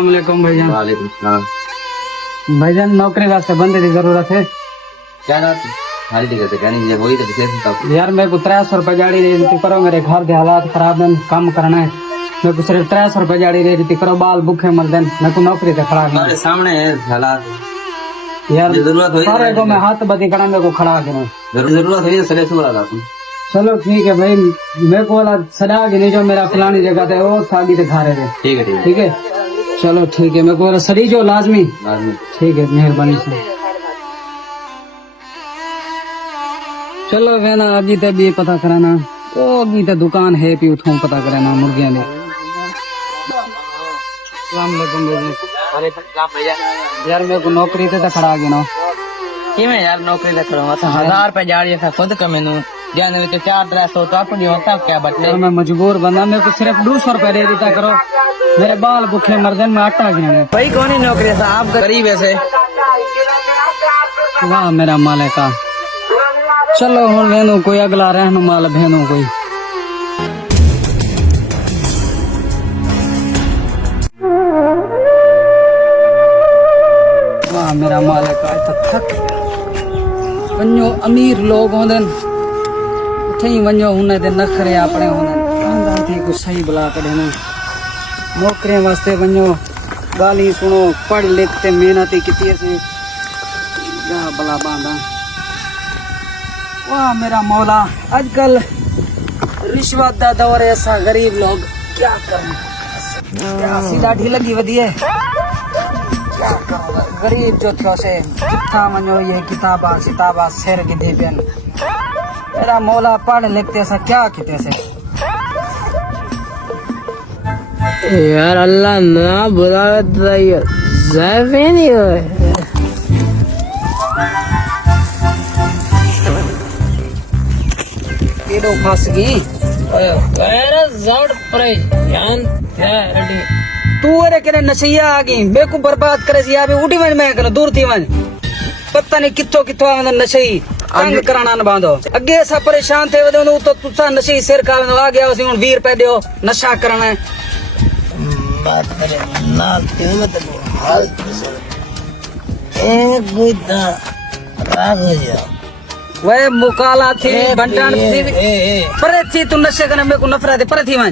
अस्सलाम वालेकुम भाईजान। वालेकुम सलाम। भाईजान नौकरी वास्ते बंदे की जरूरत है। क्या बात है? हारी दिक्कत है क्या नहीं? वही तो विशेष तब यार मेरे को 300 रुपए जाड़ी दे दी करो, मेरे घर के हालात खराब है, काम करना है। मेरे को सिर्फ 300 रुपए जाड़ी दे दी करो, बाल भूखे मर देन, मेरे को नौकरी से खड़ा हमारे नहीं सामने है हालात। यार। जरूरत हुई सारे को मैं हाथ बदी करा, मेरे को खड़ा गिनो। जरूरत हुई तो सरे से बोला था तुम। चलो ठीक है भाई, मेरे को वाला सदा गिनी जो मेरा फलानी जगह थे वो थाली दिखा रहे थे। ठीक है ठीक है ठीक है चलो ठीक है, मेरे को वाला सड़ी जो लाजमी। लाजमी। ठीक है मेहरबानी से। चलो वे ना अभी तक ये पता कराना ओ अभी तक दुकान है पी उठो पता कराना मुर्गियां ने। अस्सलाम वालेकुम भैया। यार मेरे को नौकरी ते खड़ा गिनो किवें यार नौकरी ते खड़ो असा 1000 रुपए जाड़ी असा खुद कमेनू जाने में तो 400 तो अपनी होता क्या बचले। यार मैं मजबूर बंदा, मेरे को सिर्फ 200 रुपए दे देता करो, मेरे बाल भूखे मर जाए, मैं आटा गिने। भाई कौन ही नौकरी असा आप गरीब ऐसे। वाह मेरा मालिका। चलो हूँ वेनू कोई अगला रहनुमाल भेनू कोई। वाह मेरा मालिका तो थक वञो, अमीर लोग होंदे उठे ही वञो, हुन ते नखरे अपने होंदे आंदा थी कुछ सही बुला कढे न। नौकरी वास्ते वञो, गाली सुनो, पढ़ लिख ते मेहनत की से क्या भला बांधा। वाह मेरा मौला, आजकल रिश्वत का दौर है, ऐसा गरीब लोग क्या करें। क्या सीधा ढी लगी वधी है, क्या करूं गरीब जो थो से जिथा वञो ये किताबा सिताबा सिर गिधी पियन। मेरा मौला पढ़ लिखते ऐसा क्या किते से। यार अल्लाह ना बुलावे तो ये ज़ायफ़े नहीं होए। केडो फंस गई मेरा जड़ परेशान था अड़ी। तू अरे केरे नशैया आ गई, बेकू बर्बाद करे सी अभी उठी वञ, मैं कर दूर थी वञ, पता नहीं किथों किथों आवे नशई तंग कराना न बांधो। अगे ऐसा परेशान थे वदो तो तुसा नशई सिर का आ गया सी, हुन 20 रुपए दियो नशा करना है। बात करे ना कीमत हाल ए कोई ता राग हो जा वे मुकाला थी बंटन थी पर थी तू नशे करने मेरे को नफरत है पर थी वञ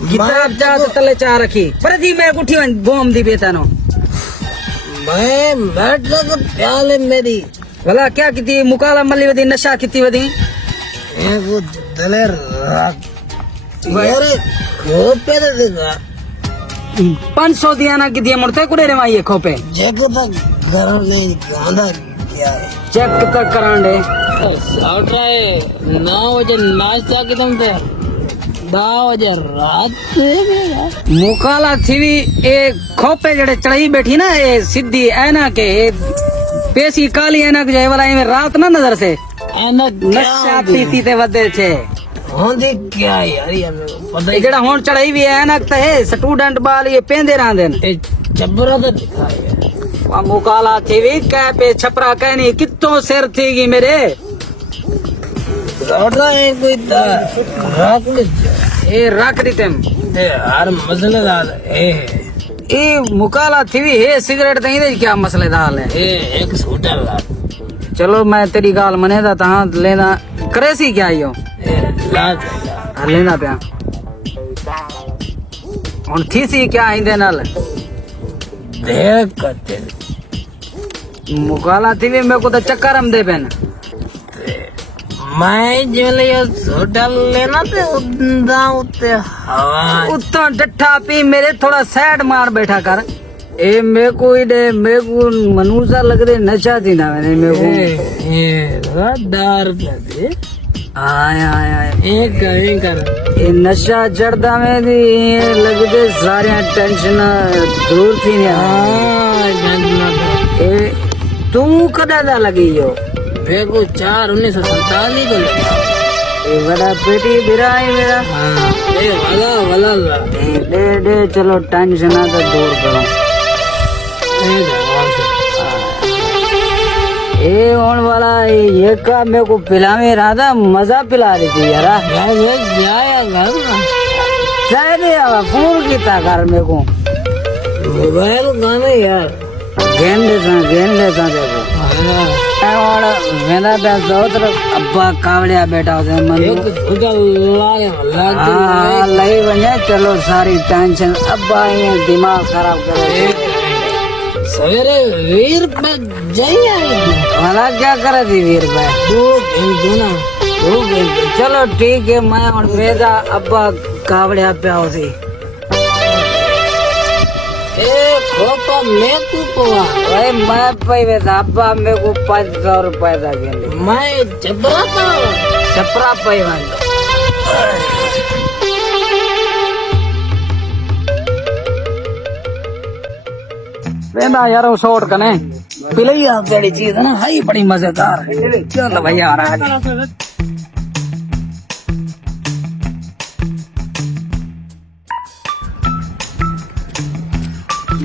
किताब जा तले चा रखी पर थी मैं उठी वञ बोम दी बेतानो। मैं बैठ लग प्याले मेरी भला क्या किती मुकाला मल्ली वदी नशा किती वदी एगो दलेर राग मेरे खोपे दे देगा 500 दिया ना किती मुड़ते कुड़े रे माई खोपे जेको तक घर नहीं गांधा क्या है चेक तक करान दे साउट्राए 9 बजे नाश्ता की तुम तो 10 बजे रात मुकाला थी ए खोपे जड़े चढ़ाई बैठी ना ए सीधी ऐना के पेसी काली ऐनक जो वाला में रात ना नजर से नशा पीती ते वदे छे होंदे क्या यार ये पता ये जड़ा हुन चढ़ाई भी ऐनक ते है स्टूडेंट बाल ये पेंदे रहंदे है चबरा तो दिखा यार वा मुकाला थी भी कै पे छपरा कहनी कित्तों सिर थीगी मेरे साउट्रा है कोई ता रात में ए रख दी तेम ते हर मसलेदार है ए मुकाला थी भी है सिगरेट दई दे क्या मसलेदार है। ए एक होटल ला चलो मैं तेरी गाल मनेदा तहां लेना करेसी क्या यो लाज लेना पिया हुन थी सी क्या इंदे नाल देख करते मुकाला थी भी मेरे को तो चक्कर हम दे पेन मैं जो ले होटल लेना ते उदा उते हवा उतना डट्ठा पी मेरे थोड़ा सैड मार बैठा कर ए मेरे को इडे मेरे को मनुसा लग रहे नशा थी ना मैंने मेरे को ये डर दे आया आया एक कहीं कर ये नशा चढ़दा में दी लगदे सारे टेंशन दूर थी ए तू कदा दा लगी यो देखो 4/1947 को लगा ए बड़ा पेटी बिराई मेरा हाँ ए वाला दे दे चलो टेंशन तो दूर करो ए होने वाला ये का मेरे को पिलावे रहा था मजा पिला रही थी यार जाया घर ना चाय दे आवा फोन किया कर मेरे को ए घर ना चाय दे आवा फोन किया कर मेरे को मोबाइल गाने यार गेंद लेता देखो और वेंदा पे दोतर अब्बा कावड़िया बैठा होते मन हाँ लई वने चलो सारी टेंशन अब्बा ये दिमाग खराब करे सवेरे वीर पे जाइए वाला क्या करे थी वीर पे दो घंटे चलो ठीक है मैं और मेरा अब्बा कावड़िया पे आओ थी खोपा मैं को पवा भाई मैं पाई वैसा अब्बा मेरे को 500 रुपए था गेंदे मैं चपरा पाई मान वेंदा यार वो शॉट कने पिलई आप जड़ी चीज है ना हाई बड़ी मजेदार है चल भैया आ रहा है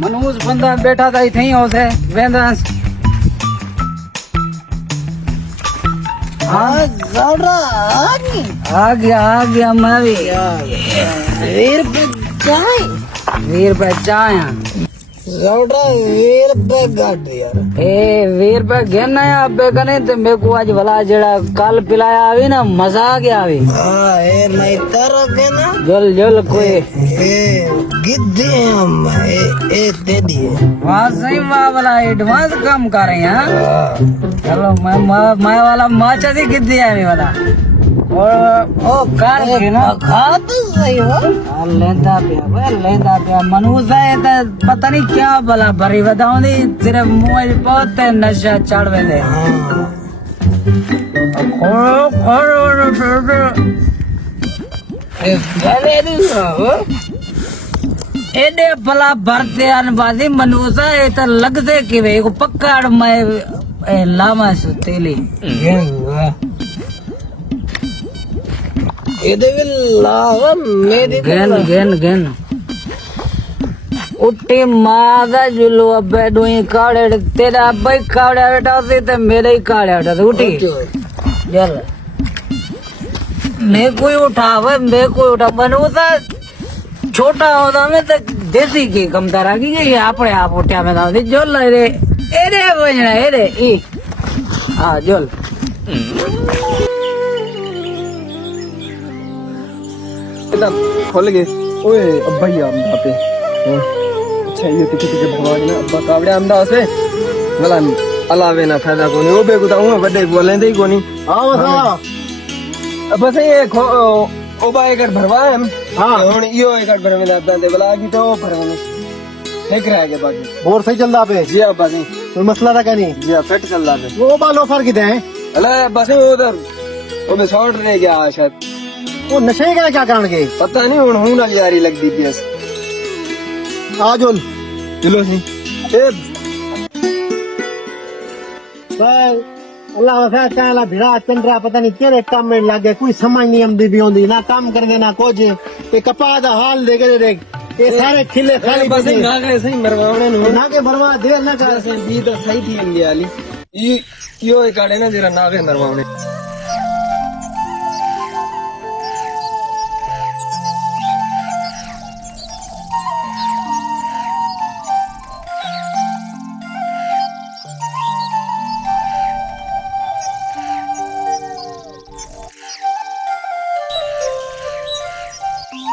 मनोज बंदा बैठा था इथे ही उसे वेंदा आ गया मैं भी वीर पे चाय वीर पे घेना है अबे कने तो मेरे को आज भला जड़ा कल पिलाया आवी ना मजा आ गया आवी जल कोई वहाँ सही वाह वाला एडवांस काम कर रहे हैं चलो मैं वाला माचा दी गिद्दी है वाला और ओ कार के ना खात सही हो लेंदा पे मनूस है तो पता नहीं क्या भला भरी बताऊं दी तेरे मुंह बहुत नशा चढ़वे दे एडे भला भरते अनबाजी मनूसा है तो लगते कि वे को पक्का मैं लामा सुतेली गेन उठी मादा जुलू अबे डोई काड़े तेरा अब्बा काड़े बेटा होती तो मेरे ही काड़े बेटा उठी चल मैं कोई उठावे मैं कोई उठा बनूता छोटा होता मैं तो देसी की कमतारा की ये आपने आप उठा में था जोल रे एरे बजना एरे ई हाँ जोल खोल गए ओए अब्बा ही आमदा पे अच्छा ये टिके भगवान ना अब्बा कावड़े आमदा से भला अलावे ना फायदा कोनी ओ बे गुता हूं बड़े बोलेंदे ही कोनी हां बस बस ये ओ बा एक भरवा है हां हुन यो एक भरवे ना दे भला की तो भरवे ठीक रह गया बाकी बोर सही चलदा पे जी अब्बा जी कोई मसला ना कनी जी फिट चलदा पे वो बा लोफर किते हैं अले बस उधर ओ बे शॉर्ट रह गया शायद वो नशे का क्या करेंगे पता नहीं हूं ना यारी लगती पियस आ जोल चलो सी अल्लाह वफा चाला भिड़ा चंद्रा पता नहीं केरे काम में लागे कोई समझ नहीं आंदी भी होंदी ना काम करने ना कुछ ते कपा दा हाल देखे देख ये सारे खिले खाली बस नागे सही मरवावणे नु नागे मरवा देर ना कर से बी तो सही थी इंडिया वाली यो एक काड़े ना जरा नागे मरवावणे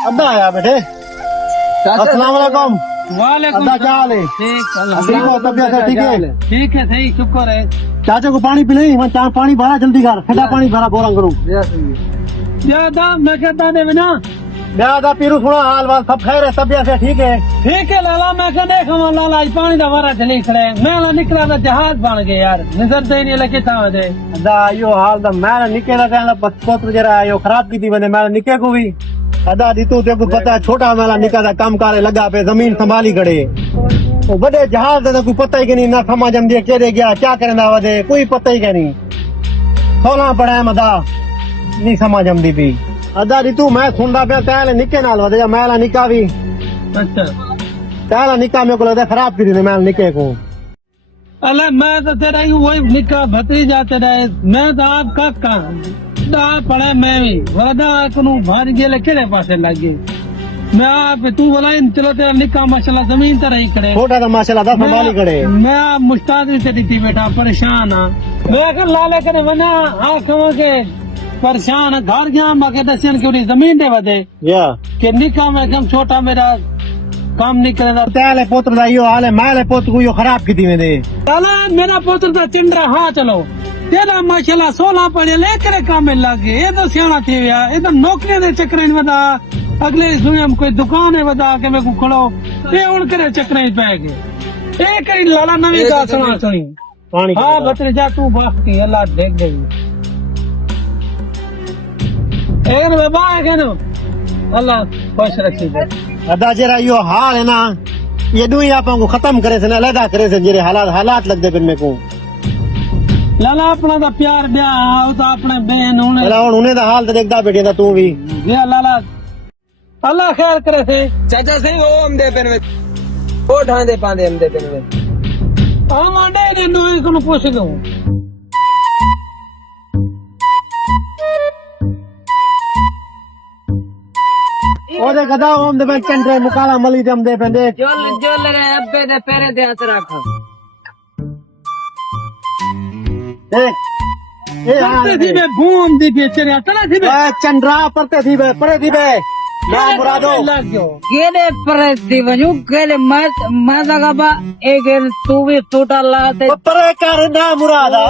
अब्बा आया बेटे अस्सलाम वालेकुम वालेकुम अब्बा क्या हाल है ठीक हो तबियत है ठीक है सही शुक्र है चाचा को पानी पिलाई मैं पानी भरा जल्दी कर ठंडा पानी भरा बोरा करूं ज्यादा मैं कहता दे बिना ज्यादा पीरू थोड़ा हाल वाल सब खैर है तबियत है ठीक है लाला मैं कहने खमा लाला आज पानी दा वारा चली खड़े मैं ला निकला दा जहाज बन गए यार नजर दे नहीं लगे था दे दा यो हाल दा मैं निके दा कहना पत्र जरा यो खराब की थी बने मैं निके को भी अदा दी तू तेको पता है छोटा मेला निका दा काम कारे लगा पे जमीन संभाली खड़े तो बड़े जहाज दा कोई पता ही नहीं ना समझ आंदी केरे गया क्या करना वदे कोई पता ही नहीं सोना पड़ा है मदा नहीं समझ आंदी भी अदा दी तू मैं सुनदा पे ताले निके नाल वदे मेला निका भी अच्छा ताला निका मेरे को लगता खराब की थी मैं निके को अल्लाह मैं तो तेरा ही वही निका भतीजा तेरा मैं तो आपका काम दा पड़ा मैं भी वादा कनु भार गेले केड़े पासे लागे मैं तू बोला इन चलो तेरा निका माशाल्लाह जमीन तर ही करे छोटा तो माशाल्लाह दा संभाली खड़े मैं मुश्ताक भी तेरी थी बेटा परेशान हाँ मैं अगर लाले करे मना हाँ कहो के परेशान है घर गया मगे दसियन क्यों नहीं जमीन दे बदे या के निका में कम छोटा मेरा काम नहीं करेगा तेले पुत्र दा यो हाल है माले पुत्र को यो खराब की दी मैंने चला मेरा पुत्र था चिंडरा हाँ चलो तेरा माशाल्लाह 16 पढ़े लेकर काम में लग गए ये तो सियाना थी गया ये तो नौकरी दे चक्कर में बता अगले दुनिया में कोई दुकान है बता के मैं को खड़ो ये उनके चक्कर में पै गए एक ही लाला नवी का सुना सुनी पानी हाँ बतरे जा तू बाकी अल्लाह देख गई एक बाबा है ना अल्लाह खुश रखी दे अदा जरा यो हाल है ना ये दुई आपन को खत्म करे से ना अलग करे से जेरे हालात लग दे फिर मेरे को लाला अपना तो प्यार ब्याह तो अपने बहन होने अला हुन उन्हें दा हाल ते देखदा बैठे दा तू भी ये लाला अल्लाह खैर करे थे चाचा सही वो हम दे पेन में वो ढांदे पांदे हम दे पेन में हम आंडे ने नोई को पूछ लूं ओदे गदा ओम दे मैं चंद्रे मुकाला मली दम दे पेंदे जोल रे अब्बे दे पेरे दे हाथ रख देख ए करते थी बे घूम दी के चरिया चला थी बे चंद्रा परते थी बे परे थी बे ना मुरादो लग गयो केले पर दिवजू केले मैं लगा एक तू भी टूटा लाते परे कर ना मुरादा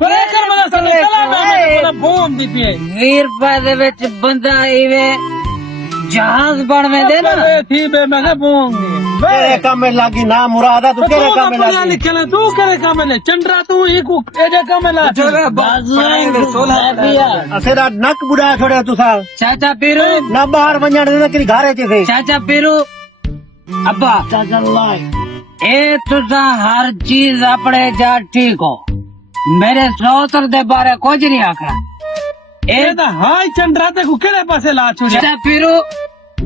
पर कर मना चला मैं घूम दी पे वीर दे विच बंदा इवे जहाज बनवे दे ना थी बे मैं घूम तेरे काम में लागी ना मुरादा तू तेरे काम में लागी लिखले तू करे काम में चंद्रा तू ही को एजे काम में ला असेरा नक बुढ़ा छोड़े तू सा चाचा पीरू ना बाहर वञण दे करी घारे चे थे चाचा पीरू अब्बा चाचा ए तुझा हर चीज अपने जा ठीक हो मेरे सौतर दे बारे कुछ नहीं आखना ए दा हाय चंद्रा ते को केड़े पासे ला छुड़े चाचा पीरू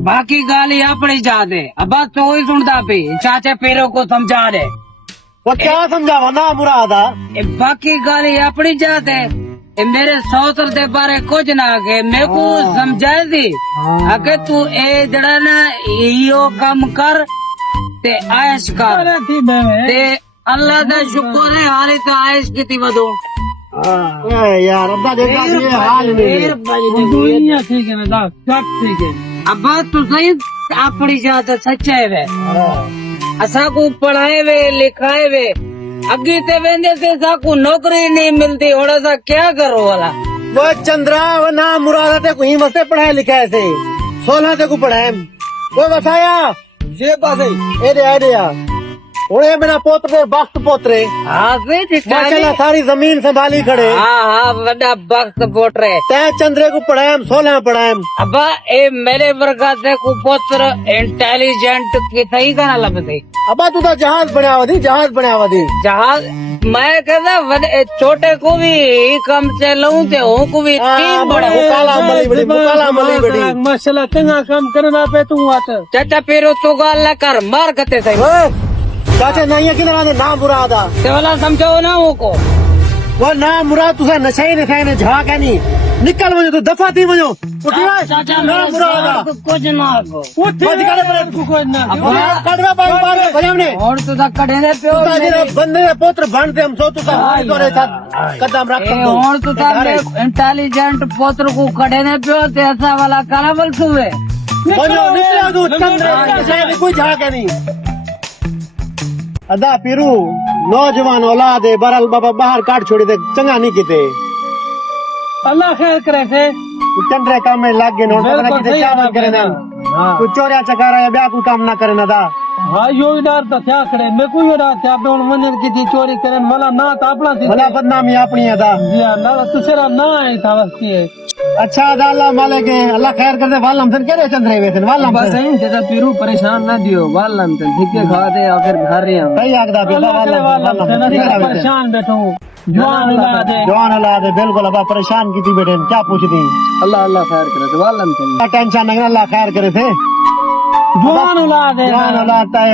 बाकी गाली अपनी जा दे अब्बा तो ही सुनता पी चाचा पीरू को समझा दे वो क्या समझावा ना मुरादा बाकी गाली अपनी जा दे मेरे सौतर दे बारे कुछ ना आगे मेरे को समझाए दी आगे तू ए जड़ा ना यो काम कर ते आयश कर ते अल्लाह दा शुक्र है हाली तो आयश की वधो यार अब्बा देखा ये हाल नहीं दुनिया ठीक है ना सब ठीक है अब्बा तू सही अपनी जात सच्चे वे असा को पढ़ाए वे लिखाए वे अगे ते वेंदे से साकू नौकरी नहीं मिलती और सा क्या करो वाला वो चंद्रा वो ना मुरादा ते कहीं वसे पढ़ाए लिखाए से 16 ते को पढ़ाए वो बताया ये पासे ए दे या ओए मेरा पोतरे वक्त पोतरे हाँ माशाल्लाह सारी जमीन संभाली खड़े हाँ हाँ बड़ा वक्त बोट रहे ते चंद्रे को पढ़ाएम 16 पढ़ाएम अब्बा ए मेरे वर्गा से को पुत्र इंटेलिजेंट की सही का ना लगते अब्बा तू तो जहाज बनावा दी जहाज मैं कहता छोटे को भी कम से लूं ते हूं को भी तीन बड़ा मुकाला मली बड़ी माशाल्लाह चंगा काम करना पे तू आत चाचा पेरो तो गाल ना कर मार कते सही चाचा नहीं है किधर ना मुरादा ते वाला समझाओ ना वो को वो ना मुराद तुझे नशे ने झाक है नहीं निकल मुझे तो दफा थी मुझे उठिया चाचा ना मुरादा कुछ ना को कड़वा पाई मार बजावने और तो तक कड़े ने पे तू तेरे बंदे पुत्र बनते हम सो तू का तोरे साथ कदम रख ए और तो तक इंटेलिजेंट पुत्र को कड़े ने पे ते ऐसा वाला करावल सुवे बनो निकला तू चंद्र कोई झाक है नहीं अदा पीरू नौजवान औलाद है बरल बाबा बाहर काट छोड़ी दे चंगा नहीं किते अल्लाह खैर करे थे चंद्रे काम में लाग गए नोट पता किते क्या बात करे ना तू चोरिया चकारा या ब्याह को काम ना करे ना दा हाँ यो डर तो क्या करे मैं को यो डर क्या पे मन की चोरी करे मला ना तो अपना थी भला बदनामी अपनी है दा या ना तुसेरा ना है था बस की अच्छा अल्लाह मालिक है अल्लाह खैर कर दे वालम सन करे चंद्रे वेसन वालम बस सही जैसा पीरू परेशान ना दियो वालम सन ठीक है खा दे और फिर घर रहे हम सही आगदा पे वालम परेशान बैठो जवान औलाद है बिल्कुल अब परेशान की थी बेटे क्या पूछती अल्लाह खैर करे तो वालम सन टेंशन नहीं अल्लाह खैर करे थे जवान औलाद है जवान औलाद ताए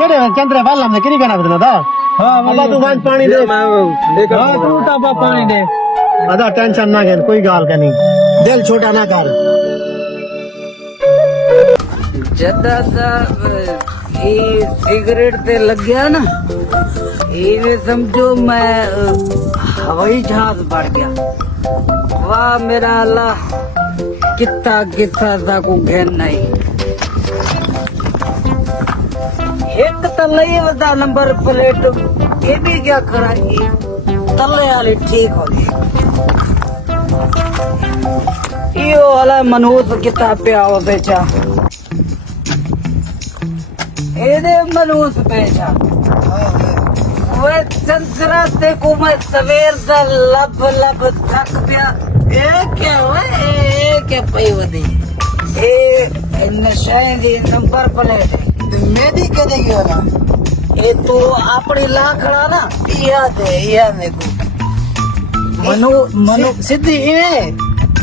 केरे चंद्रे वालम ने किनी कहना बदना दा हां अल्लाह तू वांच पानी दे हां टूटा बा पानी दे अदा टेंशन ना कर कोई गाल का नहीं दिल छोटा ना कर जदा ये सिगरेट ते लग गया ना, ये समझो मैं हवाई जहाज बढ़ गया। वाह मेरा अल्लाह, कितना कितना था को घेन नहीं। एक तले वदा नंबर प्लेट, ये भी क्या करा तले वाली ठीक हो गई। यो वाला मनहूस कितना पिया हो बेचा, ਇਹਦੇ ਮਨੂਸ ਪੇਚਾ ਓਏ ਚੰਦਰਾ ਤੇ ਕੋ ਮੈਂ ਸਵੇਰ ਦਾ ਲੱਭ ਲੱਭ ਥੱਕ ਪਿਆ। ਇਹ ਕੀ ਓਏ ਇਹ ਕੀ ਪਈ ਵਦੀ, ਇਹ ਨਸ਼ੇ ਦੀ ਨੰਬਰ ਪਲੇਟ ਮੇਰੀ ਕਦੇ ਗਿਆ ਨਾ। ਇਹ ਤੂੰ ਆਪਣੀ ਲਾ ਖੜਾ ਨਾ ਇਹ ਮੇਰੇ ਕੋ ਮਨੂ ਸਿੱਧੀ ਇਵੇਂ।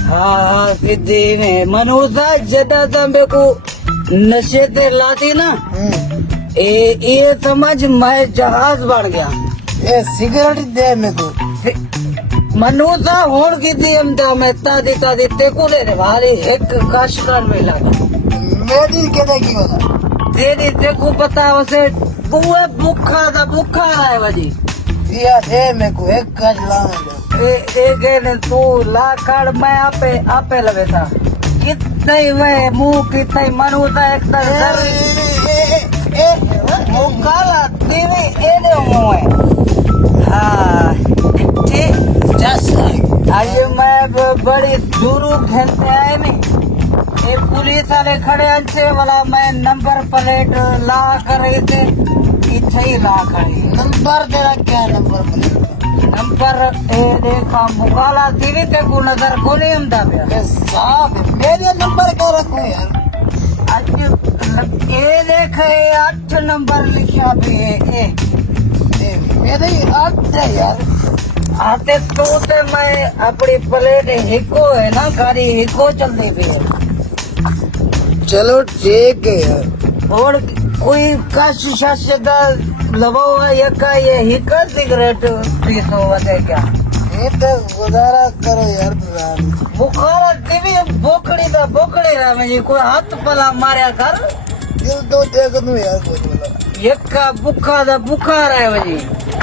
ਹਾਂ ਸਿੱਧੀ ਇਵੇਂ ਮਨੂ ਦਾ ਜਦਾ ਤਾਂ ਮੇਰੇ ਕੋ नशे ते लाती ना, ये समझ मैं जहाज बढ़ गया। ये सिगरेट दे मेरे को मनु सा होड़ की दी हमदा मैं तादी तादी ते को ले वाली एक काशकान में लगा। मेरी केदे की होला तेरी ते को पता उसे बुआ भूखा दा भूखा है वजी दिया दे मेरे को एक काज ला एक ने तू ला कर मैं आपे लगे था कितने वे मुंह कितने मनुदा एक तरह मुकाला टीवी एने मुंह है। हाँ ठीक जस्ट आज मैं बड़ी दूरू खेलते आए नहीं, ये पुलिस वाले खड़े अच्छे वाला मैं नंबर प्लेट ला कर रही थे, इच्छा ही ला कर नंबर तेरा क्या नंबर प्लेट नंबर ए देखा मुकाला टीवी ते को नजर को नहीं हमदा पे साहब मेरे नंबर क्या रखो यार। आज ये देखे 8 नंबर लिखा पे ए मेरे 8 है यार। आते तो ते मैं अपनी प्लेट हिको है ना गाड़ी हिको चलती पे। चलो ठीक है यार। और कोई कश शश दा लवा यका ये हिका सिगरेट पीसो वदे क्या ये तो गुजारा करो यार। बुखार टीवी बोकड़ी दा बोकड़ी रा में कोई हाथ पला मारया कर दिल तो देख दूं यार कुछ बोला यका बुखा दा बुखार है वजी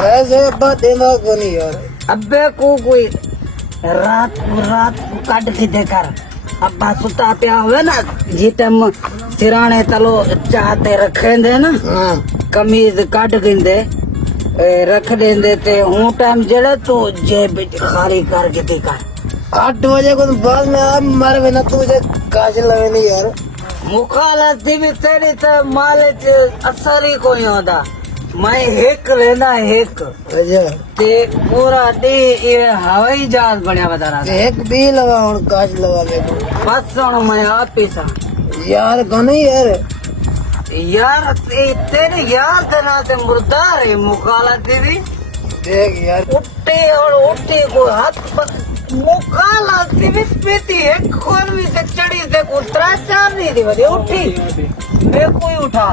ऐसे बात दिमाग को नहीं यार। अबे को कोई रात को काट के देकर अब्बा सुता पिया हुए ना जीतम सिराने तलो चाहते रखे दे ना कमीज काट देंदे रख देंदे ते हूं टाइम जड़े तू जेब खाली करके दिखा 8 बजे को बाद में आप मर बिना तुझे काज लगे नहीं यार। मुखाला थी भी तेरी तो माले असर ही कोई होता। मैं हिक लेना हिक ते पूरा डी ये हवाई जहाज बनया बता रहा एक भी लगा हूं काज लगा ले बस हूं मैं आप ही सा यार कौन यार यार तेरे यार देना ते मुर्दार है मुकाला तेरी देख यार उठे और उठे को हाथ पर मुकाला तेरी पीती है कौन भी से चढ़ी से को 3-4 नहीं दी उठी मैं कोई उठा